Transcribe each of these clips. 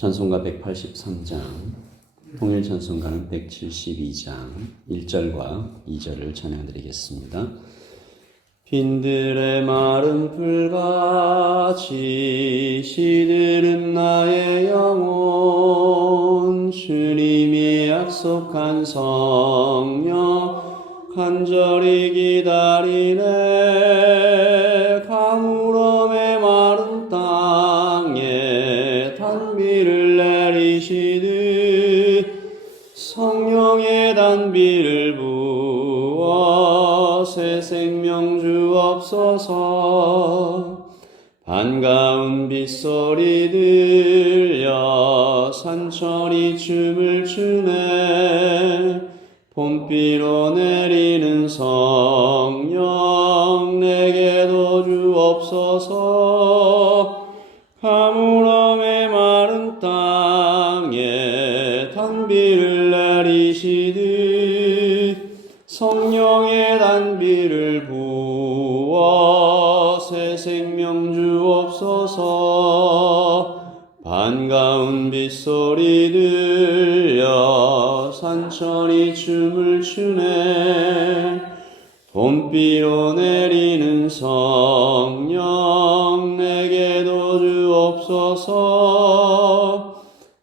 찬송가 183장, 통일찬송가는 172장 1절과 2절을 찬양드리겠습니다. 빈들의 마른 풀같이 시들은 나의 영혼, 주님이 약속한 성령 간절히 기다리네. 가물음의 마른 땅에 단비를 내리시듯 성령의 단비를 부어 새 생명 주옵소서. 반가운 빗소리 들려 산천이 춤을 추네. 봄비로 내리는 성령 내게도 주옵소서. 가물음의 마른 땅에 단비를 내리시듯 성령의 단비를 부어 새 생명 주옵소서. 반가운 빗소리 들려 산천이 춤을 추네. 봄비로 내리는 성령 내게도 주옵소서.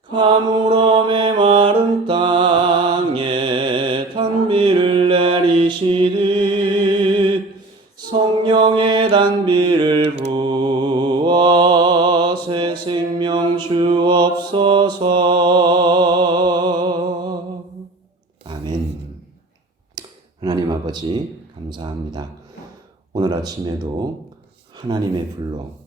가물음의 마른 땅에 단비를 내리시듯 성령의 단비를 부어 새 생명 주옵소서. 아멘. 하나님 아버지 감사합니다. 오늘 아침에도 하나님의 불로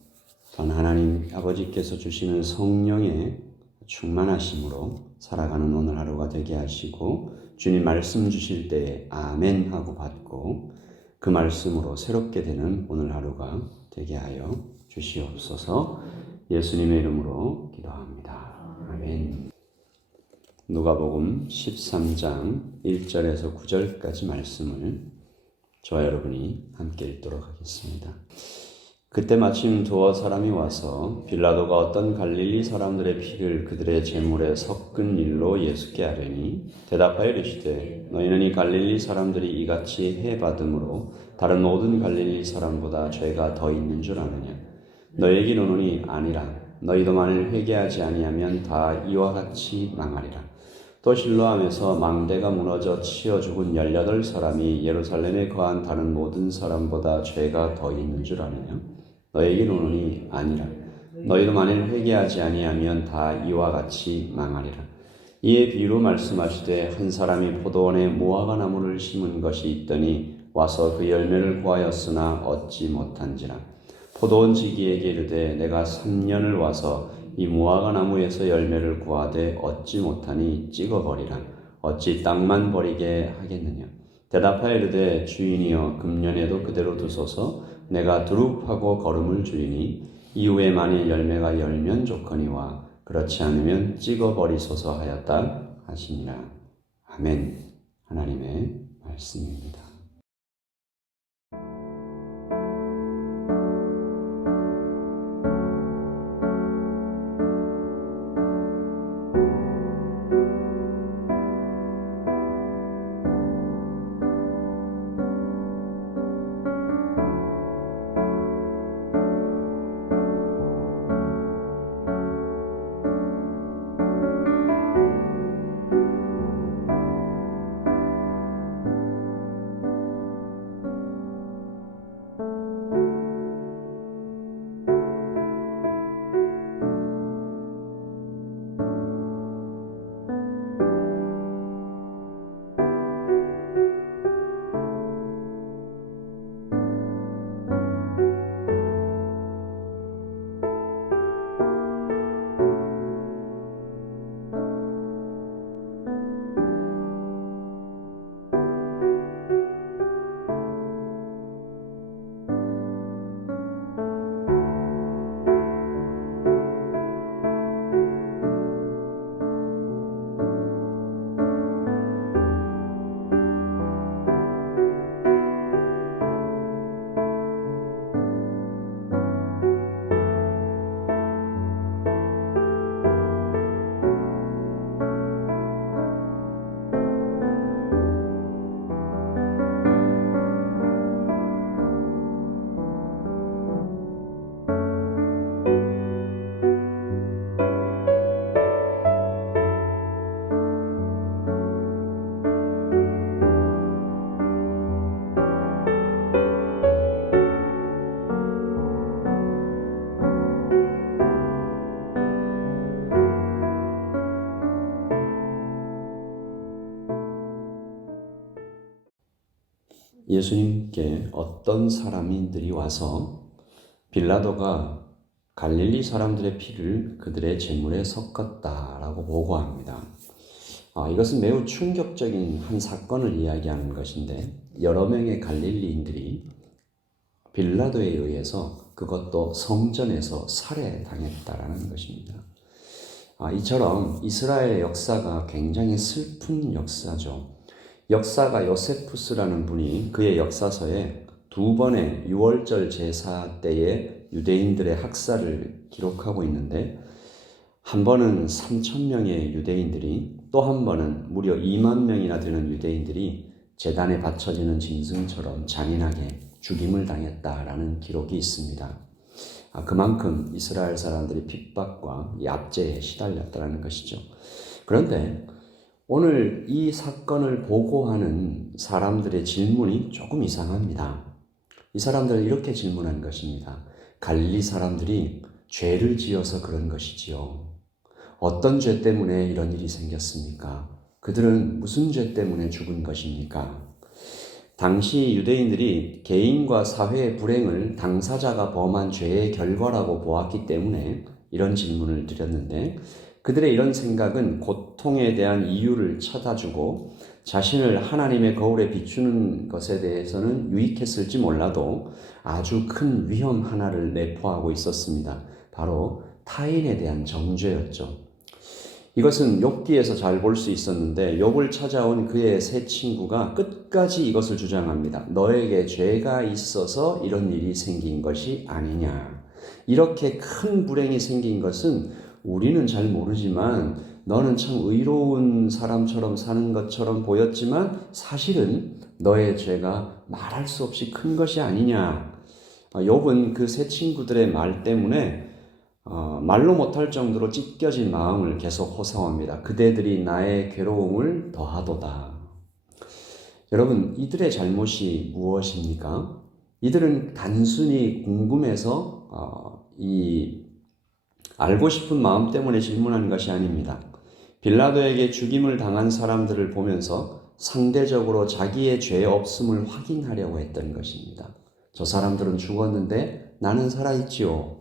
또한 하나님 아버지께서 주시는 성령의 충만하심으로 살아가는 오늘 하루가 되게 하시고, 주님 말씀 주실 때에 아멘 하고 받고 그 말씀으로 새롭게 되는 오늘 하루가 되게 하여 주시옵소서. 예수님의 이름으로 기도합니다. 아멘. 누가복음 13장 1절에서 9절까지 말씀을 저와 여러분이 함께 읽도록 하겠습니다. 그때 마침 두어 사람이 와서 빌라도가 어떤 갈릴리 사람들의 피를 그들의 제물에 섞은 일로 예수께 아뢰니, 대답하여 이르시되 너희는 이 갈릴리 사람들이 이같이 해받음으로 다른 모든 갈릴리 사람보다 죄가 더 있는 줄 아느냐? 너희에게 이르노니 아니라. 너희도 만일 회개하지 아니하면 다 이와 같이 망하리라. 또 실로암에서 망대가 무너져 치여 죽은 18사람이 예루살렘에 거한 다른 모든 사람보다 죄가 더 있는 줄 아느냐? 너희에게 이르노니 아니라. 너희도 만일 회개하지 아니하면 다 이와 같이 망하리라. 이에 비유로 말씀하시되 한 사람이 포도원에 무화과 나무를 심은 것이 있더니 와서 그 열매를 구하였으나 얻지 못한지라. 포도원 지기에게 이르되 내가 3년을 와서 이 무화과 나무에서 열매를 구하되 얻지 못하니 찍어버리라. 어찌 땅만 버리게 하겠느냐? 대답하여 이르되 주인이여 금년에도 그대로 두소서. 내가 두릅하고 거름을 주리니 이후에 만일 열매가 열면 좋거니와 그렇지 않으면 찍어버리소서 하였다 하시니라. 아멘. 하나님의 말씀입니다. 예수님께 어떤 사람들이 와서 빌라도가 갈릴리 사람들의 피를 그들의 제물에 섞었다라고 보고합니다. 이것은 매우 충격적인 한 사건을 이야기하는 것인데, 여러 명의 갈릴리인들이 빌라도에 의해서 그것도 성전에서 살해당했다라는 것입니다. 이처럼 이스라엘의 역사가 굉장히 슬픈 역사죠. 역사가 요세푸스라는 분이 그의 역사서에 2번의 유월절 제사 때의 유대인들의 학살을 기록하고 있는데, 한 번은 3,000명의 유대인들이, 또 한 번은 무려 2만 명이나 되는 유대인들이 제단에 바쳐지는 짐승처럼 잔인하게 죽임을 당했다라는 기록이 있습니다. 그만큼 이스라엘 사람들이 핍박과 압제에 시달렸다는 것이죠. 그런데 오늘 이 사건을 보고하는 사람들의 질문이 조금 이상합니다. 이 사람들은 이렇게 질문한 것입니다. 갈릴리 사람들이 죄를 지어서 그런 것이지요. 어떤 죄 때문에 이런 일이 생겼습니까? 그들은 무슨 죄 때문에 죽은 것입니까? 당시 유대인들이 개인과 사회의 불행을 당사자가 범한 죄의 결과라고 보았기 때문에 이런 질문을 드렸는데, 그들의 이런 생각은 고통에 대한 이유를 찾아주고 자신을 하나님의 거울에 비추는 것에 대해서는 유익했을지 몰라도 아주 큰 위험 하나를 내포하고 있었습니다. 바로 타인에 대한 정죄였죠. 이것은 욥기에서 잘 볼 수 있었는데, 욥을 찾아온 그의 세 친구가 끝까지 이것을 주장합니다. 너에게 죄가 있어서 이런 일이 생긴 것이 아니냐. 이렇게 큰 불행이 생긴 것은 우리는 잘 모르지만 너는 참 의로운 사람처럼 사는 것처럼 보였지만 사실은 너의 죄가 말할 수 없이 큰 것이 아니냐. 욥은 그 세 친구들의 말 때문에 말로 못할 정도로 찢겨진 마음을 계속 호소합니다. 그대들이 나의 괴로움을 더하도다. 여러분, 이들의 잘못이 무엇입니까? 이들은 단순히 궁금해서 알고 싶은 마음 때문에 질문한 것이 아닙니다. 빌라도에게 죽임을 당한 사람들을 보면서 상대적으로 자기의 죄 없음을 확인하려고 했던 것입니다. 저 사람들은 죽었는데 나는 살아있지요.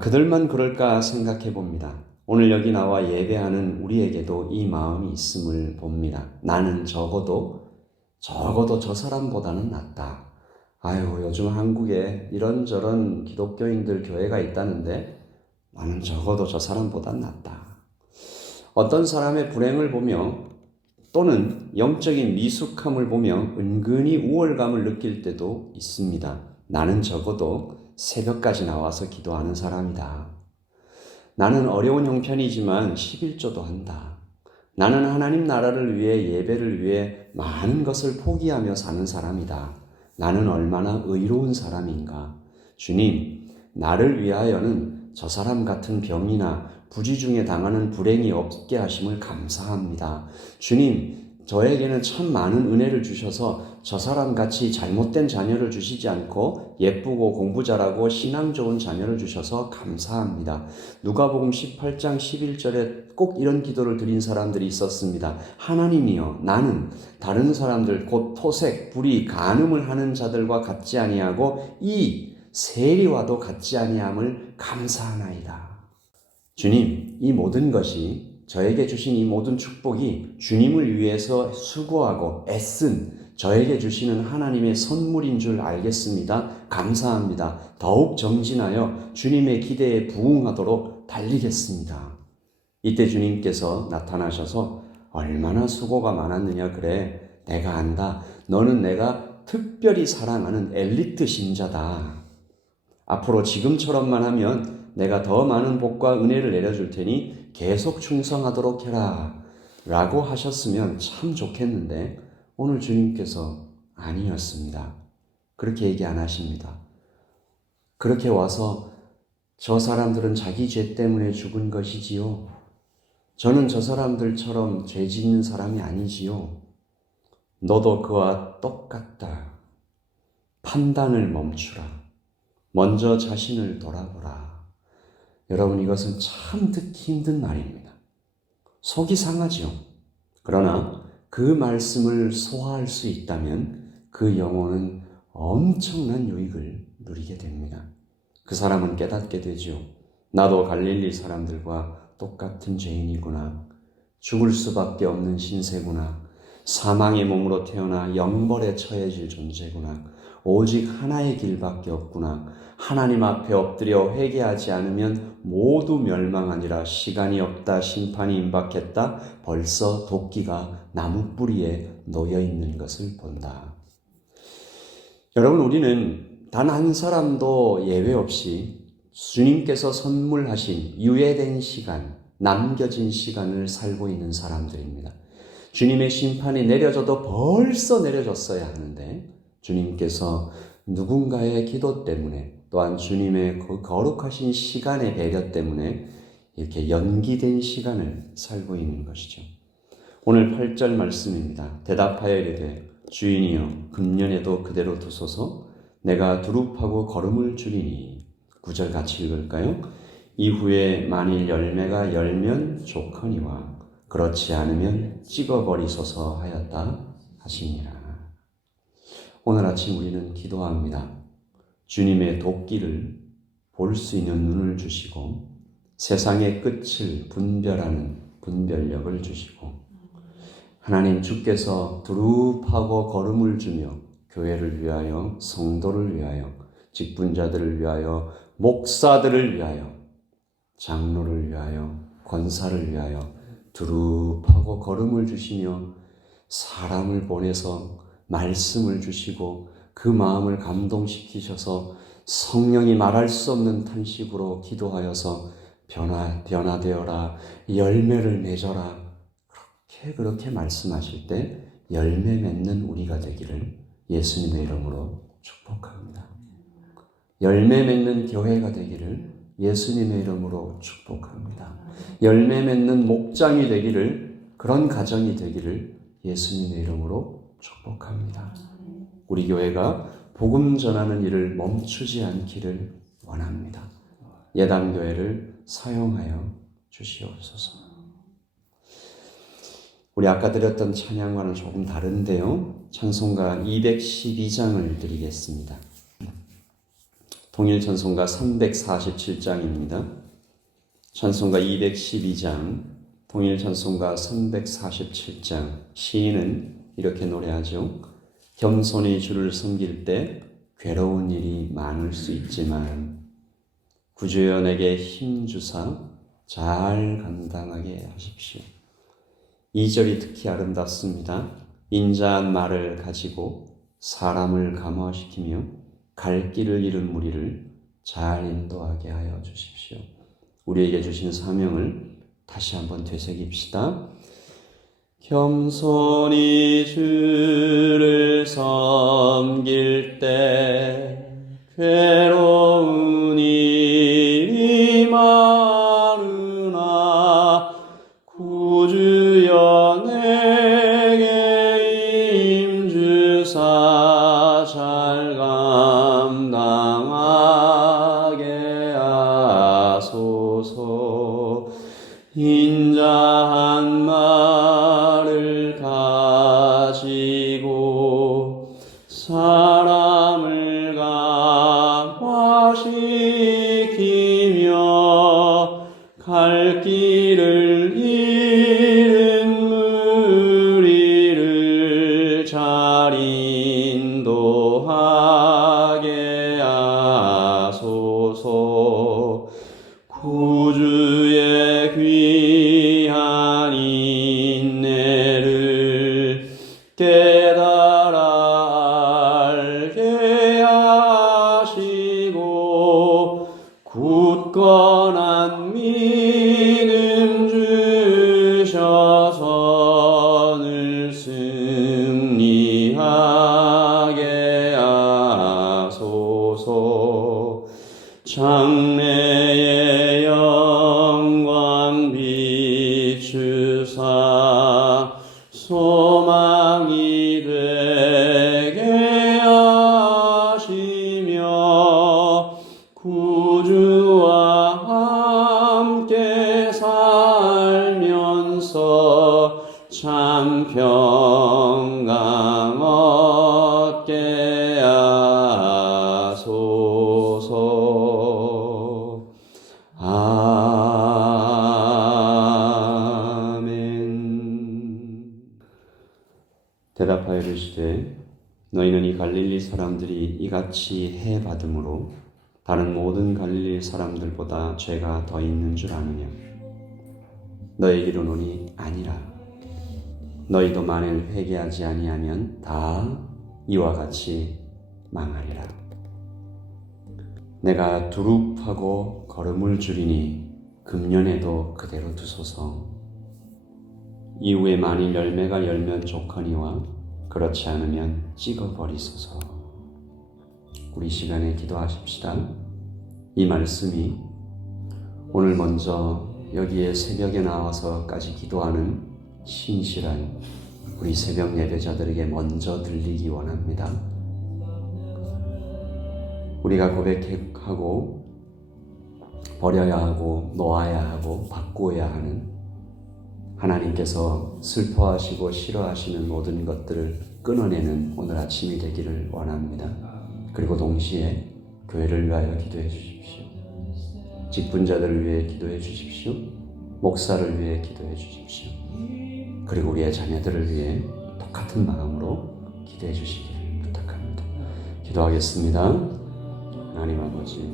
그들만 그럴까 생각해 봅니다. 오늘 여기 나와 예배하는 우리에게도 이 마음이 있음을 봅니다. 나는 적어도 저 사람보다는 낫다. 요즘 한국에 이런저런 기독교인들 교회가 있다는데 나는 적어도 저 사람보단 낫다. 어떤 사람의 불행을 보며 또는 영적인 미숙함을 보며 은근히 우월감을 느낄 때도 있습니다. 나는 적어도 새벽까지 나와서 기도하는 사람이다. 나는 어려운 형편이지만 11조도 한다. 나는 하나님 나라를 위해, 예배를 위해 많은 것을 포기하며 사는 사람이다. 나는 얼마나 의로운 사람인가. 주님, 나를 위하여는 저 사람 같은 병이나 부지 중에 당하는 불행이 없게 하심을 감사합니다. 주님, 저에게는 참 많은 은혜를 주셔서 저 사람같이 잘못된 자녀를 주시지 않고 예쁘고 공부 잘하고 신앙 좋은 자녀를 주셔서 감사합니다. 누가복음 18장 11절에 꼭 이런 기도를 드린 사람들이 있었습니다. 하나님이여, 나는 다른 사람들 곧 토색, 불의, 간음을 하는 자들과 같지 아니하고 이 세리와도 같지 아니함을 감사하나이다. 주님, 이 모든 것이, 저에게 주신 이 모든 축복이 주님을 위해서 수고하고 애쓴 저에게 주시는 하나님의 선물인 줄 알겠습니다. 감사합니다. 더욱 정진하여 주님의 기대에 부응하도록 달리겠습니다. 이때 주님께서 나타나셔서 얼마나 수고가 많았느냐 그래. 내가 안다. 너는 내가 특별히 사랑하는 엘리트 신자다. 앞으로 지금처럼만 하면 내가 더 많은 복과 은혜를 내려줄 테니 계속 충성하도록 해라 라고 하셨으면 참 좋겠는데, 오늘 주님께서 아니었습니다. 그렇게 얘기 안 하십니다. 그렇게 와서 저 사람들은 자기 죄 때문에 죽은 것이지요. 저는 저 사람들처럼 죄 짓는 사람이 아니지요. 너도 그와 똑같다. 판단을 멈추라. 먼저 자신을 돌아보라. 여러분, 이것은 참 듣기 힘든 말입니다. 속이 상하지요. 그러나 그 말씀을 소화할 수 있다면 그 영혼은 엄청난 유익을 누리게 됩니다. 그 사람은 깨닫게 되죠. 나도 갈릴리 사람들과 똑같은 죄인이구나. 죽을 수밖에 없는 신세구나. 사망의 몸으로 태어나 영벌에 처해질 존재구나. 오직 하나의 길밖에 없구나. 하나님 앞에 엎드려 회개하지 않으면 모두 멸망하니라. 시간이 없다. 심판이 임박했다. 벌써 도끼가 나무 뿌리에 놓여 있는 것을 본다. 여러분, 우리는 단 한 사람도 예외 없이 주님께서 선물하신 유예된 시간, 남겨진 시간을 살고 있는 사람들입니다. 주님의 심판이 내려져도 벌써 내려졌어야 하는데 주님께서 누군가의 기도 때문에 또한 주님의 그 거룩하신 시간의 배려 때문에 이렇게 연기된 시간을 살고 있는 것이죠. 오늘 8절 말씀입니다. 대답하여 이르되 주인이여 금년에도 그대로 두소서. 내가 두릅하고 거름을 주리니. 9절 같이 읽을까요? 이후에 만일 열매가 열면 좋거니와 그렇지 않으면 찍어버리소서 하였다 하시니라. 오늘 아침 우리는 기도합니다. 주님의 도끼를 볼 수 있는 눈을 주시고 세상의 끝을 분별하는 분별력을 주시고 하나님 주께서 두릅하고 거름을 주며 교회를 위하여 성도를 위하여 직분자들을 위하여 목사들을 위하여 장로를 위하여 권사를 위하여 두릅하고 거름을 주시며 사람을 보내서 말씀을 주시고 그 마음을 감동시키셔서 성령이 말할 수 없는 탄식으로 기도하여서 변화되어라 열매를 맺어라 그렇게 말씀하실 때 열매 맺는 우리가 되기를 예수님의 이름으로 축복합니다. 열매 맺는 교회가 되기를 예수님의 이름으로 축복합니다. 열매 맺는 목장이 되기를 그런 가정이 되기를 예수님의 이름으로 축복합니다. 우리 교회가 복음 전하는 일을 멈추지 않기를 원합니다. 예당교회를 사용하여 주시옵소서. 우리 아까 드렸던 찬양과는 조금 다른데요. 찬송가 212장을 드리겠습니다. 통일찬송가 347장입니다. 찬송가 212장, 통일찬송가 347장. 시인은 이렇게 노래하죠. 겸손히 주를 섬길 때 괴로운 일이 많을 수 있지만 구주여 내게 힘 주사 잘 감당하게 하십시오. 2절이 특히 아름답습니다. 인자한 말을 가지고 사람을 감화시키며 갈 길을 잃은 무리를 잘 인도하게 하여 주십시오. 우리에게 주신 사명을 다시 한번 되새깁시다. 겸손히 주를 섬길 때 괴로운 일이 많으나 구주여 내게 힘주사 잘 감당하게 하소서. 인자한 말을 가지고 사람을 감화시키며 갈 길을 잃은 무리를 잘 인도하게 하소서. 구주의 귀한 인내를 깨달아 알게 하시고 굳건한 믿음 주셔서 늘 승리하게 하소서. 장래의 영광 비추사 소망이 되게 하시며 구주와 함께 살면서 참 평강 얻게 대답하여 이르시되 너희는 이 갈릴리 사람들이 이같이 해 받음으로 다른 모든 갈릴리 사람들보다 죄가 더 있는 줄 아느냐? 너희에게 이르노니 아니라. 너희도 만일 회개하지 아니하면 다 이와 같이 망하리라. 내가 두릅하고 거름을 주리니 금년에도 그대로 두소서. 이후에 만일 열매가 열면 좋거니와 그렇지 않으면 찍어버리소서. 우리 시간에 기도하십시다. 이 말씀이 오늘 먼저 여기에 새벽에 나와서까지 기도하는 신실한 우리 새벽 예배자들에게 먼저 들리기 원합니다. 우리가 고백하고 버려야 하고 놓아야 하고 바꾸어야 하는 하나님께서 슬퍼하시고 싫어하시는 모든 것들을 끊어내는 오늘 아침이 되기를 원합니다. 그리고 동시에 교회를 위하여 기도해 주십시오. 직분자들을 위해 기도해 주십시오. 목사를 위해 기도해 주십시오. 그리고 우리의 자녀들을 위해 똑같은 마음으로 기도해 주시기를 부탁합니다. 기도하겠습니다. 하나님 아버지,